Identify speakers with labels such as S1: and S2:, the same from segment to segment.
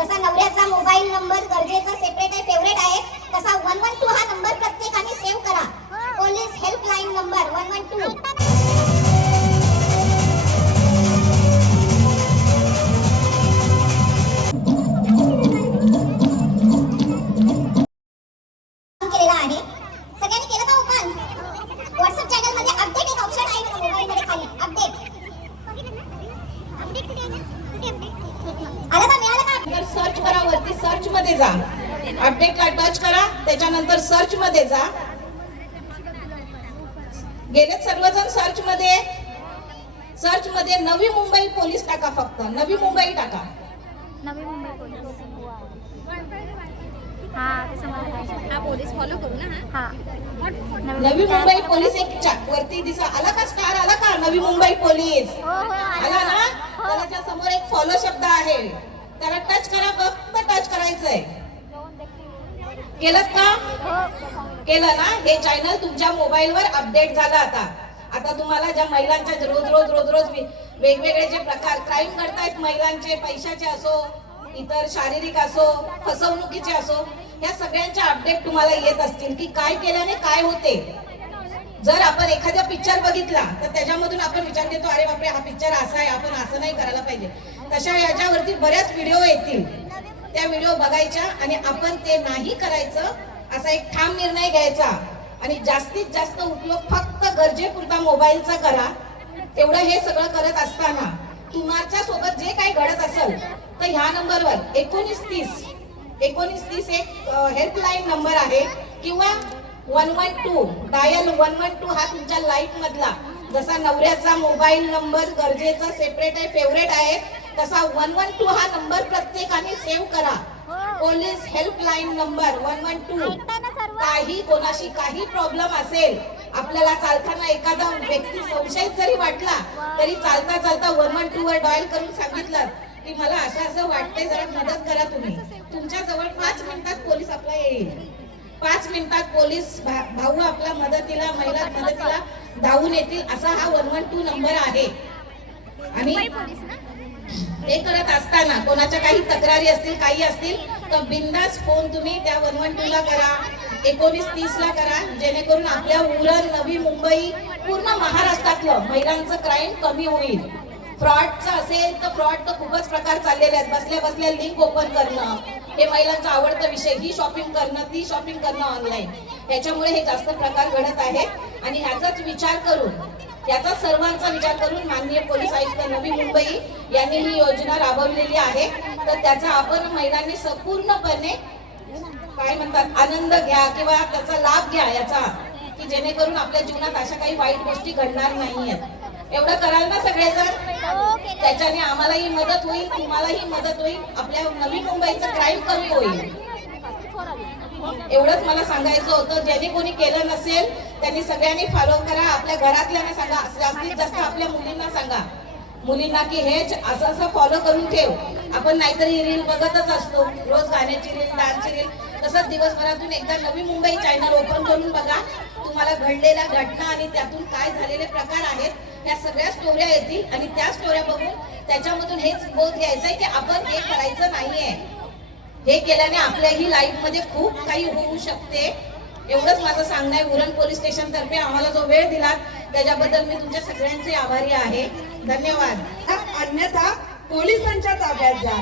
S1: जसा नवऱ्याचा mobile number गरजेचा सेपरेट आहे फेवरेट आहे तसा वन वन टू हा नंबर प्रत्येकाने सेव्ह करा. Police helpline number one one two
S2: जा. अपडेटला टच करा त्याच्यानंतर सर्च मध्ये जा. गेलेत सर्वजण सर्च मध्ये? सर्च मध्ये नवी मुंबई पोलीस टाका फक्त. नवी मुंबई टाका.
S3: नवी मुंबई पोलीस तसं मला पाहिजे
S4: पोलीस फॉलो करू ना
S2: नवी मुंबई पोलीस एक वरती दिसा. आला का स्टार आला का? नवी मुंबई पोलीस
S3: हो हो
S2: आला
S3: आला
S2: ना.
S3: हो.
S2: त्याच्यासमोर एक फॉलो शब्द आहे. त्याला टच करा फक्त टच करायचंय. केलं का? केलं ना? हे चॅनल तुमच्या मोबाईलवर अपडेट झालं आता. आता तुम्हाला ज्या महिलांच्या रोज रोज रोज रोज वेगवेगळे जे प्रकार क्राईम करतायत महिलांचे पैशाचे असो इतर शारीरिक असो फसवणुकीचे असो या सगळ्यांच्या अपडेट तुम्हाला येत असतील की काय केल्याने काय होते. जर आपण एखादा पिक्चर बघितला तर त्याच्यामधून आपण विचार घेतो अरे बापरे हा पिक्चर असा आहे आपण असं नाही करायला पाहिजे. तशा याच्यावरती बऱ्याच व्हिडिओ येतील. त्या व्हिडिओ बघायच्या आणि आपण ते नाही करायचं असा एक ठाम निर्णय घ्यायचा. आणि जास्तीत जास्त उपयोग फक्त गरजेपुरता मोबाईलचा करा. तेवढं हे सगळं करत असताना तुमच्यासोबत जे काही घडत असेल तर ह्या नंबरवर एकोणीस तीस एकोणीस तीस एक हेल्पलाईन नंबर आहे किंवा one one two dial one one two हा तुमच्या लाईफ मधला. जसा नवऱ्याचा मोबाईल नंबर गरजेचा सेपरेट आहे फेवरेट आहे तसा वन वन टू हा नंबर प्रत्येकाने सेव्ह करा. Police helpline number one one two काही कोणाशी काही प्रॉब्लेम असेल आपल्याला चालताना एखादा व्यक्ती संशयित जरी वाटला तरी चालता चालता वन वन टू वर डायल करून सांगितलं की मला असं असं वाटतंय जरा मदत करा तुम्ही. तुमच्या जवळ पाच मिनिटात पोलीस आपला येईल. पाच मिनिटात पोलीस भाऊ आपला मदतीला महिला मदतीला धावून येतील असा हा वन वन टू नंबर आहे. आणि ते करत असताना कोणाच्या काही तक्रारी असतील काही असतील तर बिंदास फोन तुम्ही त्या वन वन टू ला करा एकोणीस तीस ला करा जेणेकरून आपल्या उरण नवी मुंबई पूर्ण महाराष्ट्रातलं महिलांचं क्राईम कमी होईल. फ्रॉडचं असेल तर फ्रॉड तर खूपच प्रकार चाललेले आहेत. बसल्या बसल्या लिंक ओपन करणं हे महिलांचा आवडता विषय ही शॉपिंग करणं ती शॉपिंग करणं ऑनलाईन याच्यामुळे हे जास्त प्रकार घडत आहे आणि ह्याचाच विचार करून याचा सर्वांचा विचार करून माननीय पोलीस आयुक्त नवी मुंबई यांनी ही योजना राबवलेली आहे. तर त्याचा आपण महिलांनी संपूर्णपणे काय म्हणतात आनंद घ्या किंवा त्याचा लाभ घ्या याचा की जेणेकरून आपल्या जीवनात अशा काही वाईट गोष्टी घडणार नाहीये एवढं कराल ना सगळेजण?
S3: हो
S2: त्याच्याने आम्हालाही मदत होईल तुम्हालाही मदत होईल आपल्या नवी मुंबईचं क्राईम कमी होईल. एवढंच मला सांगायचं होतं ज्यांनी कोणी केलं नसेल त्यांनी सगळ्यांनी फॉलो करा आपल्या घरातल्यांना सांगा जास्तीत जास्त आपल्या मुलींना सांगा. मुलींना की हे असं असं फॉलो करून ठेव. आपण नाहीतरी रील बघतच असतो रोज गाण्याची रील डान्सची रील तसंच दिवसभरातून एकदा नवी मुंबई चॅनल ओपन करून बघा. तुम्हाला घडलेल्या घटना आणि त्यातून काय झालेले प्रकार आहेत ह्या सगळ्या स्टोऱ्या येतील आणि त्या स्टोऱ्या बघून त्याच्यामधून हेच बोध घ्यायचंय की आपण हे करायचं नाहीये. हे केल्याने आपल्याही लाईफमध्ये खूप काही होऊ शकते. एवढंच माझं सांगणं आहे. उरण पोलीस स्टेशन तर्फे आम्हाला जो वेळ दिला त्याच्याबद्दल मी तुमच्या सगळ्यांचे आभारी आहे. धन्यवाद.
S5: अन्यथा पोलिसांच्या ताब्यात जा.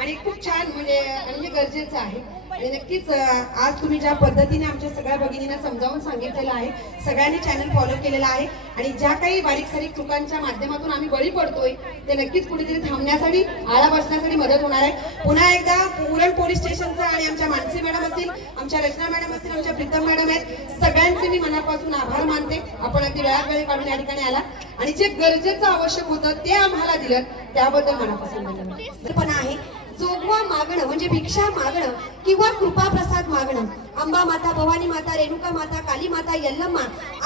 S5: आणि खूप छान म्हणजे आणि हे गरजेचं आहे. आणि नक्कीच आज तुम्ही ज्या पद्धतीने आमच्या सगळ्या भगिनींना समजावून सांगितलेलं आहे सगळ्यांनी चॅनल फॉलो केलेला आहे आणि ज्या काही बारीक सारीक चुकांच्या माध्यमातून आम्ही बळी पडतोय ते नक्कीच कुठेतरी थांबण्यासाठी आळा बसण्यासाठी मदत होणार आहे. पुन्हा एकदा उरण पोलीस स्टेशनचं आणि आमच्या मानसी मॅडम असतील आमच्या रचना मॅडम असतील आमच्या प्रीतम मॅडम आहेत सगळ्यांचे मी मनापासून आभार मानते. आपण अगदी वेळात वेळ काढून या ठिकाणी आला. आणि जे गरजेचं आवश्यक होतं ते आम्हाला दिलं. त्याबद्दल मनापासून
S6: पण आहे जोगवा मागणं म्हणजे भिक्षा मागणं किंवा कृपा प्रसाद मागणं. अंबा माता भवानी माता रेणुका माता काली माता यल्लम्मा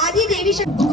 S6: आदी देवी शक्ती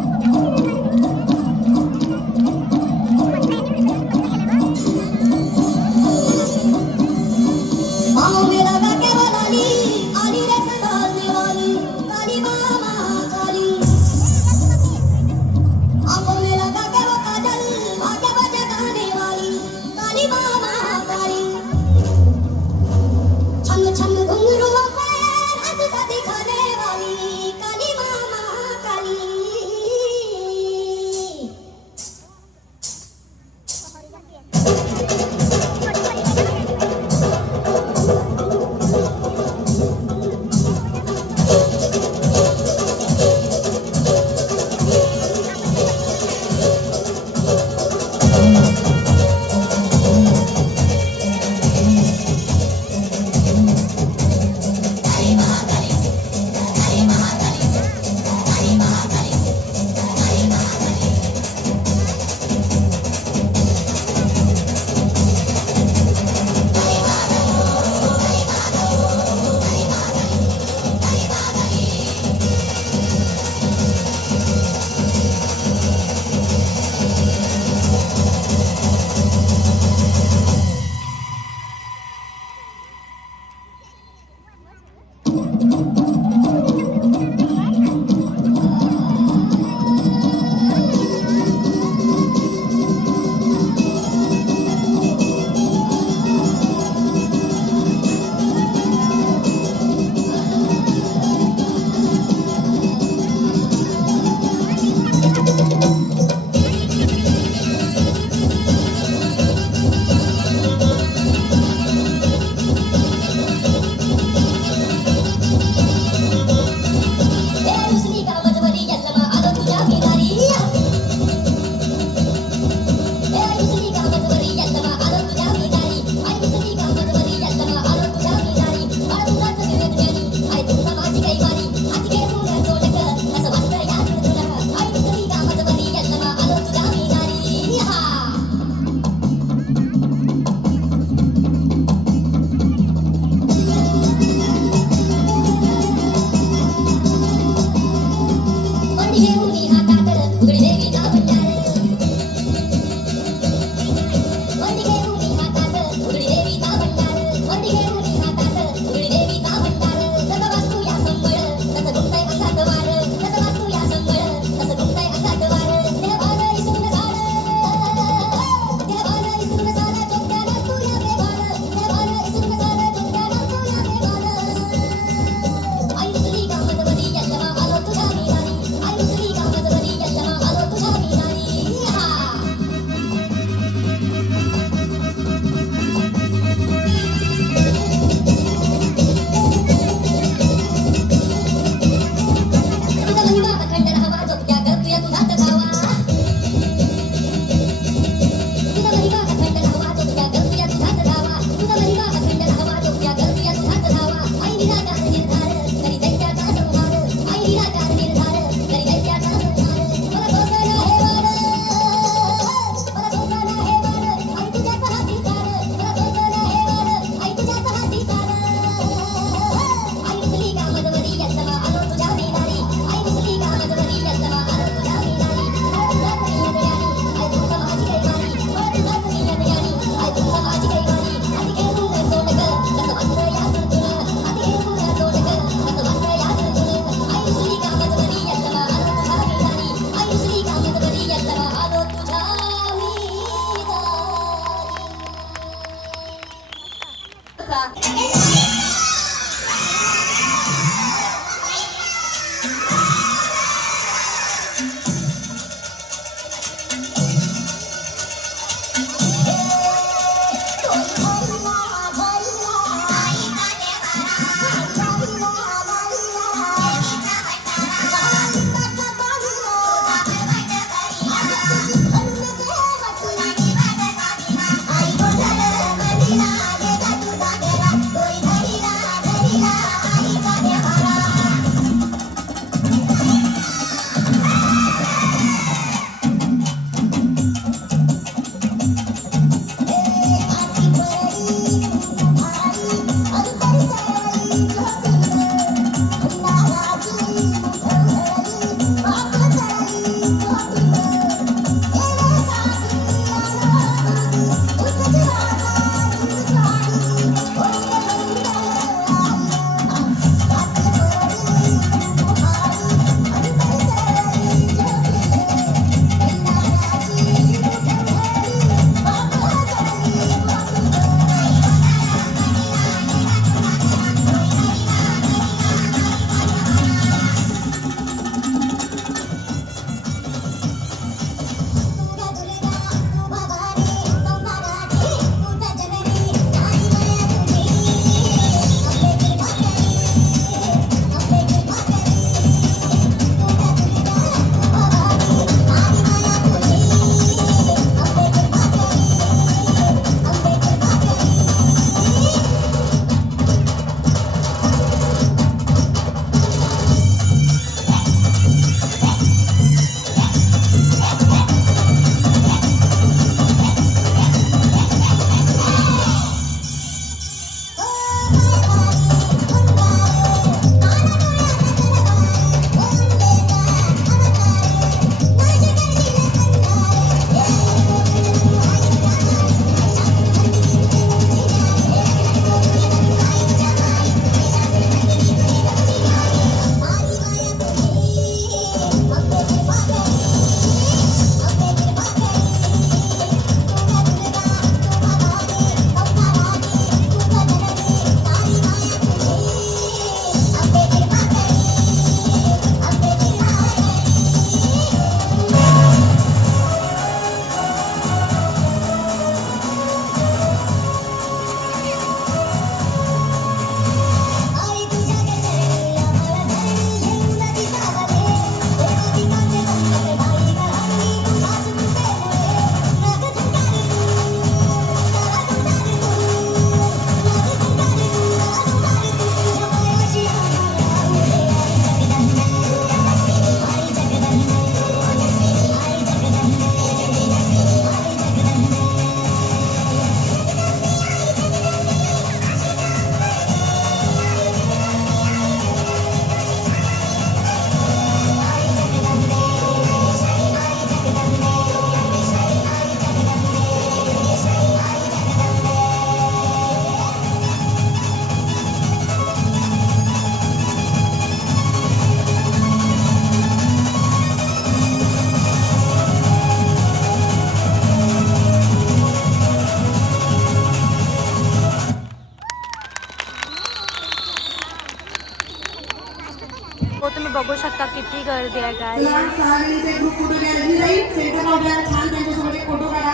S3: え？किती गर्दी आहे काय?
S5: चला सहा ग्रुप फोटो छान त्यांच्यासोबत फोटो काढा.